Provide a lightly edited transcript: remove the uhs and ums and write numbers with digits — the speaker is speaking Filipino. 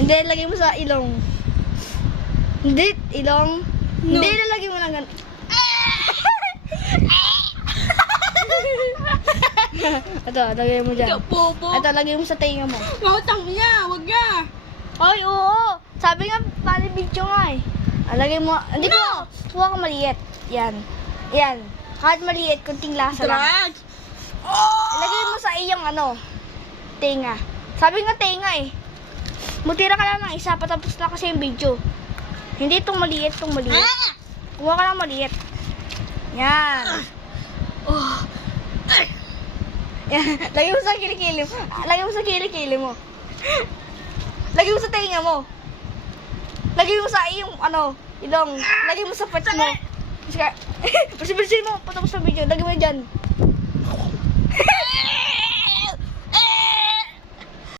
Hindi, lagay mo sa ilong. Hindi, ilong. No. Hindi, lalagay mo lang ganun. Ito, lagay mo dyan. Ikaw, bobo. Ito, lagay mo sa tenga mo. Mautang niya, wag nga. Ay, oo. Sabi nga, pali video nga eh. Lagay mo, hindi ko, kuha ka maliit. Yan. Yan. Kahit maliit, kunting lasa lang. Drugs. Oh! Lagay mo sa iyong tenga. Sabi nga tenga eh. Mutira ka lang ng isa, patapos na kasi yung video. Hindi itong maliit, itong maliit. Ah! Kuha ka lang maliit. Yan. Oh. Yan. Lagay mo sa kilikili mo. Lagay mo sa kilikili mo. Lagay mo sa tenga mo. Lagay mo sa iyong, ilong. Lagay mo sa pet mo. Bersih-bersihin mo, patapos na video. Lagay mo dyan.